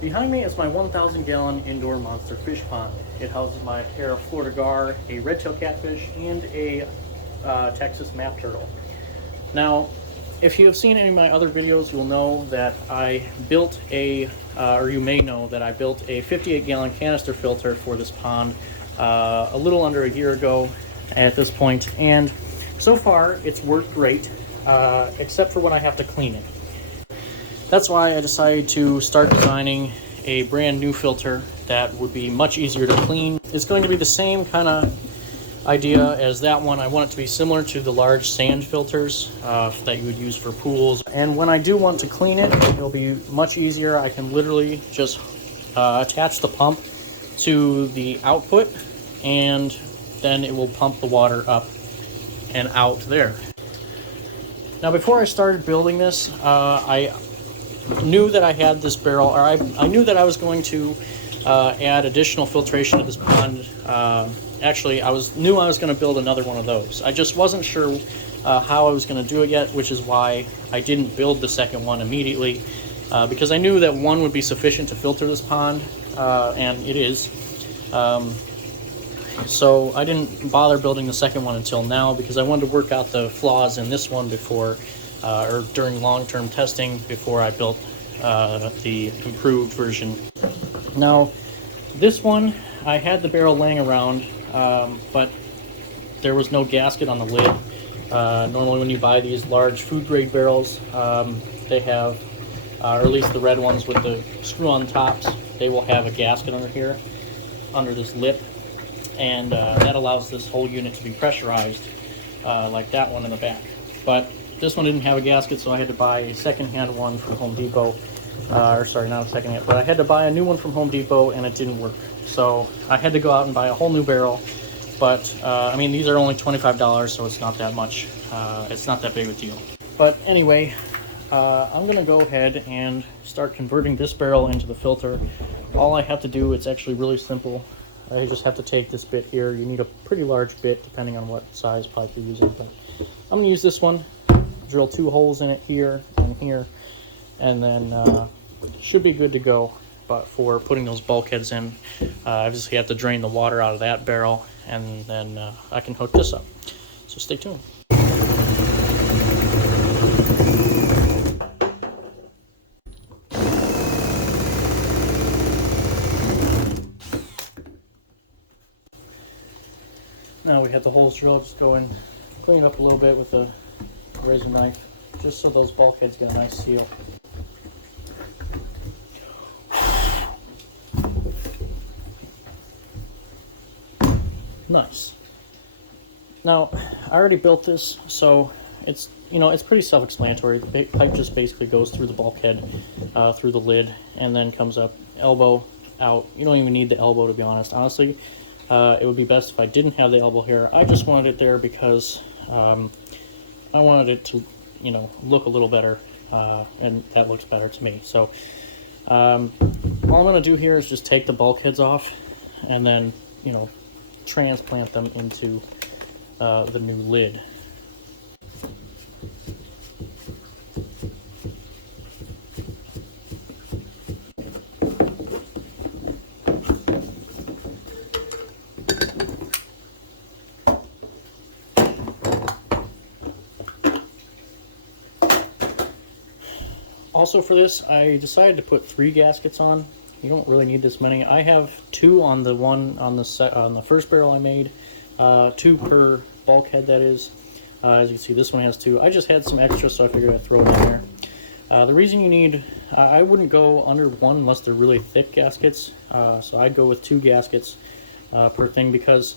Behind me is my 1,000-gallon indoor monster fish pond. It houses my pair of Florida gar, a red-tailed catfish, and a Texas map turtle. Now, if you have seen any of my other videos, you'll know that I built or you may know that I built a 58-gallon canister filter for this pond a little under a year ago at this point, and so far it's worked great, except for when I have to clean it. That's why I decided to start designing a brand new filter that would be much easier to clean. It's going to be the same kind of idea as that one. I want it to be similar to the large sand filters that you would use for pools. And when I do want to clean it, it'll be much easier. I can literally just attach the pump to the output, and then it will pump the water up and out there. Now, before I started building this, I knew that I had this barrel, or I knew that I was going to add additional filtration to this pond. Actually, knew I was going to build another one of those. I just wasn't sure how I was going to do it yet, which is why I didn't build the second one immediately, because I knew that one would be sufficient to filter this pond, and it is. So I didn't bother building the second one until now, because I wanted to work out the flaws in this one before or during long-term testing before I built the improved version. Now, this one, I had the barrel laying around, but there was no gasket on the lid. Normally when you buy these large food-grade barrels, they have, or at least the red ones with the screw-on tops, they will have a gasket under here, under this lip, and that allows this whole unit to be pressurized, like that one in the back. But this one didn't have a gasket, so I had to buy a second-hand one from Home Depot. Or sorry, not a second-hand, but I had to buy a new one from Home Depot, and it didn't work. So I had to go out and buy a whole new barrel. But, I mean, these are only $25, so it's not that much. It's not that big of a deal. But anyway, I'm going to go ahead and start converting this barrel into the filter. All I have to do, it's actually really simple. I just have to take this bit here. You need a pretty large bit, depending on what size pipe you're using. But I'm going to use this one. Drill 2 holes in it here and here, and then should be good to go. But for putting those bulkheads in, obviously you have to drain the water out of that barrel, and then I can hook this up. So stay tuned. Now we have the holes drilled. Just go and clean it up a little bit with a razor knife, just so those bulkheads get a nice seal. Nice. Now, I already built this, so it's pretty self-explanatory. The pipe just basically goes through the bulkhead, through the lid, and then comes up, elbow out. You don't even need the elbow, to be honest. Honestly, it would be best if I didn't have the elbow here. I just wanted it there because I wanted it to, look a little better, and that looks better to me. So all I'm going to do here is just take the bulkheads off and then, transplant them into the new lid. Also for this, I decided to put 3 gaskets on. You don't really need this many. I have 2 on the one on the first barrel I made, 2 per bulkhead, that is. As you can see, this one has 2. I just had some extra, so I figured I'd throw it in there. The reason you need, I wouldn't go under 1 unless they're really thick gaskets. So I'd go with 2 gaskets per thing, because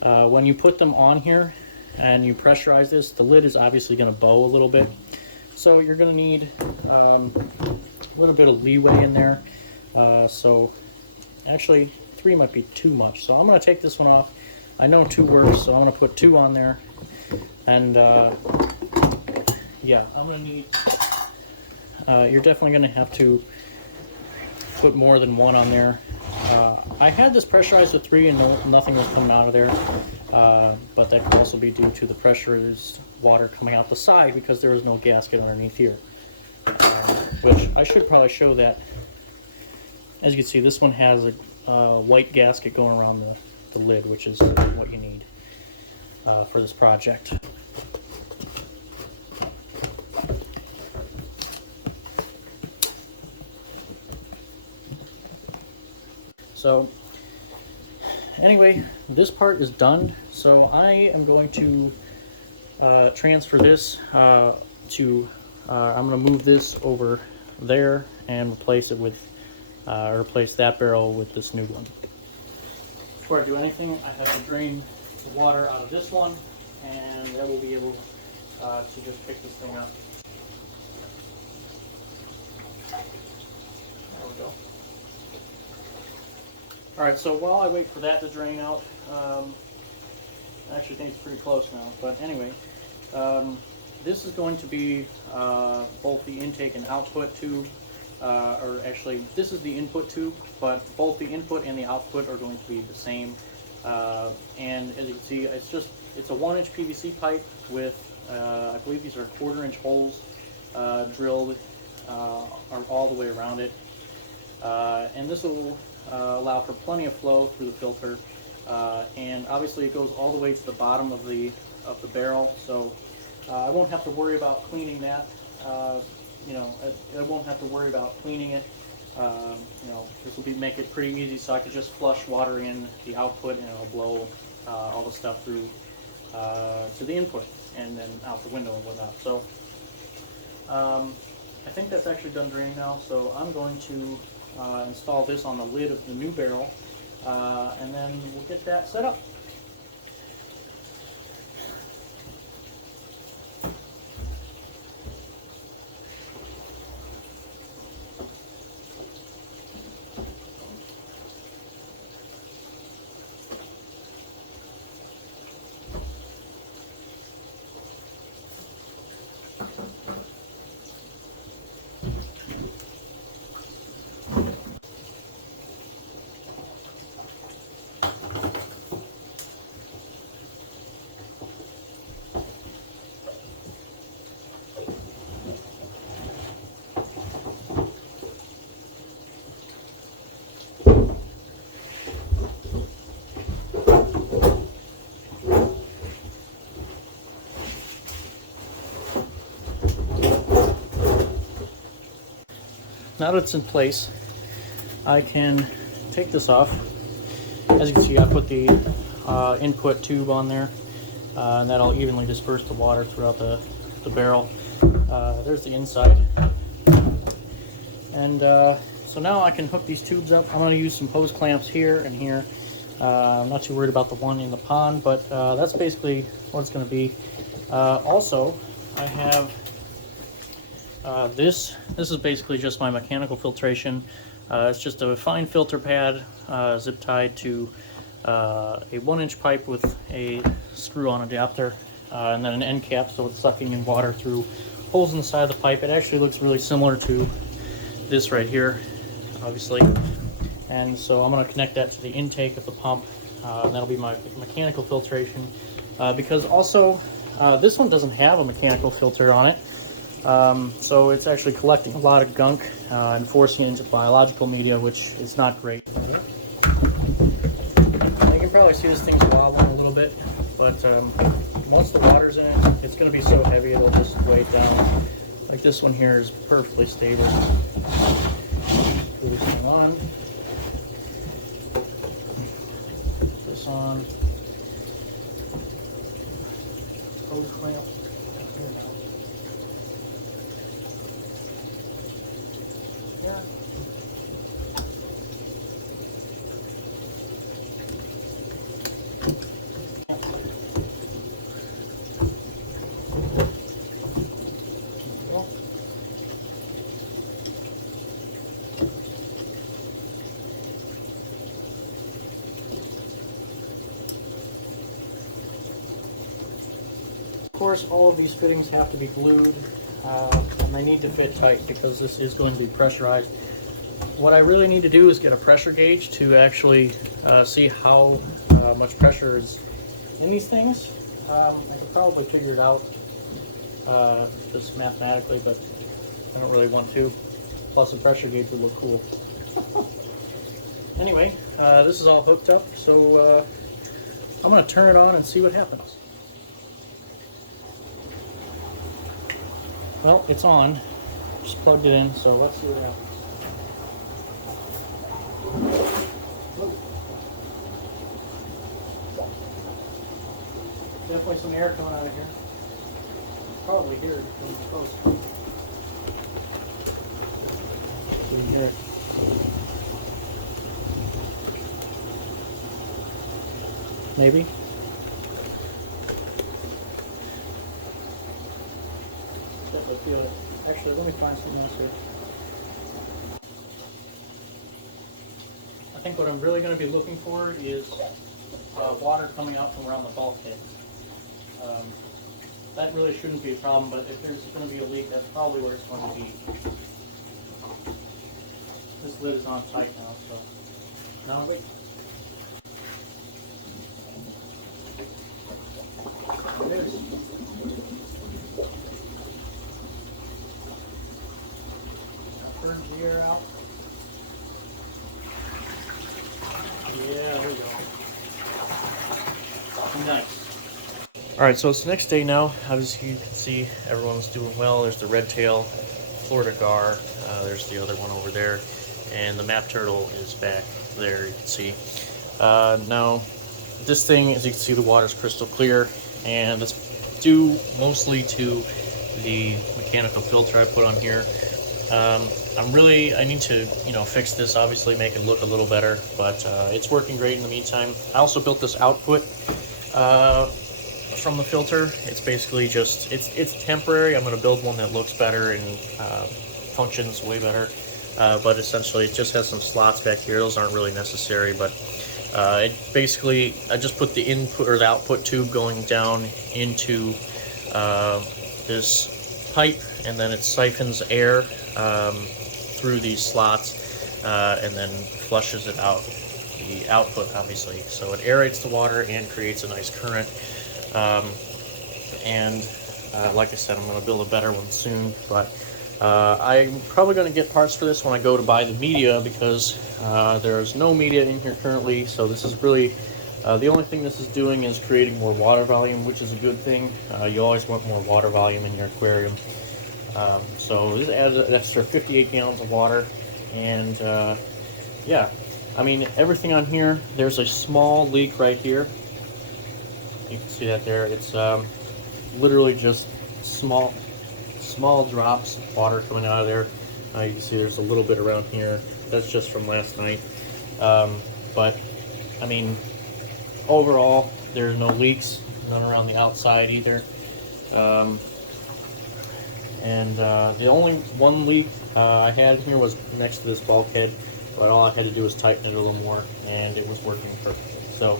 when you put them on here and you pressurize this, the lid is obviously going to bow a little bit. So you're going to need a little bit of leeway in there. So actually 3 might be too much. So I'm going to take this one off. I know 2 works, so I'm going to put 2 on there. And yeah, I'm going to need, you're definitely going to have to put more than 1 on there. I had this pressurized with 3 and nothing was coming out of there. But that could also be due to the pressurized water coming out the side because there was no gasket underneath here. Which I should probably show that As you can see, this one has a white gasket going around the lid, which is what you need for this project. So anyway, this part is done. So I am going to transfer this to, I'm going to move this over there and replace it with, replace that barrel with this new one. Before I do anything, I have to drain the water out of this one, and that will be able to just pick this thing up. There we go. Alright, so while I wait for that to drain out, I actually think it's pretty close now, but anyway, this is going to be both the intake and output tube, or actually this is the input tube, but both the input and the output are going to be the same. And as you can see, it's a 1-inch PVC pipe with, I believe these are 1/4-inch holes drilled all the way around it. And this will allow for plenty of flow through the filter, and obviously it goes all the way to the bottom of the barrel, so I won't have to worry about cleaning that. You know, I won't have to worry about cleaning it. You know, this will make it pretty easy, so I could just flush water in the output and it'll blow all the stuff through to the input and then out the window and whatnot. So I think that's actually done draining now, so I'm going to install this on the lid of the new barrel, and then we'll get that set up. Now that it's in place, I can take this off. As you can see, I put the input tube on there, and that'll evenly disperse the water throughout the barrel. There's the inside. And so now I can hook these tubes up. I'm going to use some hose clamps here and here. I'm not too worried about the one in the pond, but that's basically what it's going to be. Also, I have this is basically just my mechanical filtration. It's just a fine filter pad zip tied to a 1-inch pipe with a screw-on adapter, and then an end cap, so it's sucking in water through holes in the side of the pipe. It actually looks really similar to this right here, obviously. And so I'm going to connect that to the intake of the pump, and that'll be my mechanical filtration. Because also, this one doesn't have a mechanical filter on it. So it's actually collecting a lot of gunk and forcing it into biological media, which is not great. You can probably see this thing's wobbling a little bit, but once the water's in it, it's going to be so heavy it'll just weigh it down. Like this one here is perfectly stable. Put this thing on. Put this on. Hose clamp. Yeah. Of course, all of these fittings have to be glued, and they need to fit tight because this is going to be pressurized. What I really need to do is get a pressure gauge to actually see how much pressure is in these things. I could probably figure it out just mathematically, but I don't really want to. Plus, a pressure gauge would look cool. Anyway, this is all hooked up, so I'm going to turn it on and see what happens. Well, it's on. Just plugged it in, so let's see what happens. Definitely some air coming out of here. Probably hear it from close. Here. Maybe. Definitely feel it. Actually, let me find something else here. I think what I'm really going to be looking for is water coming out from around the bulkheads. That really shouldn't be a problem, but if there's going to be a leak, that's probably where it's going to be. This lid is on tight now, so now wait. There it is. Now turn the air out. Yeah, there we go. Nice. Alright, so it's the next day now. Obviously you can see everyone's doing well. There's the red tail, Florida gar, there's the other one over there, and the map turtle is back there, you can see. Now, this thing, as you can see, the water's crystal clear, and it's due mostly to the mechanical filter I put on here. I need to, fix this, obviously, make it look a little better, but it's working great in the meantime. I also built this output from the filter. It's basically just, it's temporary. I'm going to build one that looks better and functions way better, but essentially it just has some slots back here. Those aren't really necessary, but it basically, I just put the input or the output tube going down into this pipe, and then it siphons air through these slots and then flushes it out, the output, obviously. So it aerates the water and creates a nice current. Like I said, I'm going to build a better one soon, but I'm probably going to get parts for this when I go to buy the media, because there's no media in here currently. So this is really the only thing this is doing is creating more water volume, which is a good thing. You always want more water volume in your aquarium. So this adds an extra 58 gallons of water, and yeah, I mean, everything on here, there's a small leak right here. You can see that there. It's literally just small drops of water coming out of there. You can see there's a little bit around here. That's just from last night. But I mean, overall, there's no leaks, none around the outside either. The only one leak I had here was next to this bulkhead, but all I had to do was tighten it a little more, and it was working perfectly. So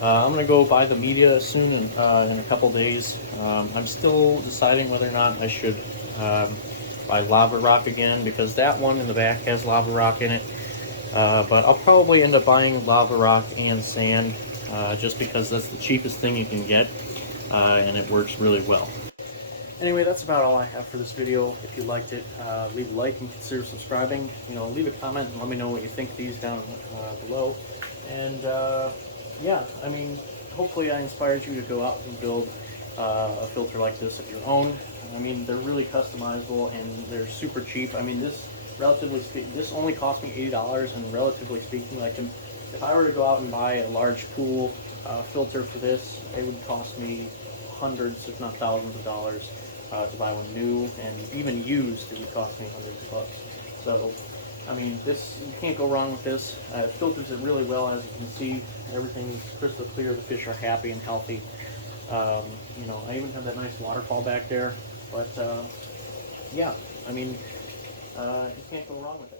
I'm going to go buy the media soon, in a couple days. I'm still deciding whether or not I should buy lava rock again, because that one in the back has lava rock in it. But I'll probably end up buying lava rock and sand, just because that's the cheapest thing you can get, and it works really well. Anyway, that's about all I have for this video. If you liked it, leave a like and consider subscribing. Leave a comment and let me know what you think of these down below. And yeah, I mean, hopefully I inspired you to go out and build a filter like this of your own. I mean, they're really customizable and they're super cheap. I mean, this only cost me $80, and relatively speaking, like, if I were to go out and buy a large pool filter for this, it would cost me hundreds, if not thousands of dollars to buy one new, and even used, it would cost me hundreds of bucks. So, I mean, you can't go wrong with this. It filters it really well, as you can see. Everything's crystal clear. The fish are happy and healthy. I even have that nice waterfall back there. But yeah, I mean, you can't go wrong with it.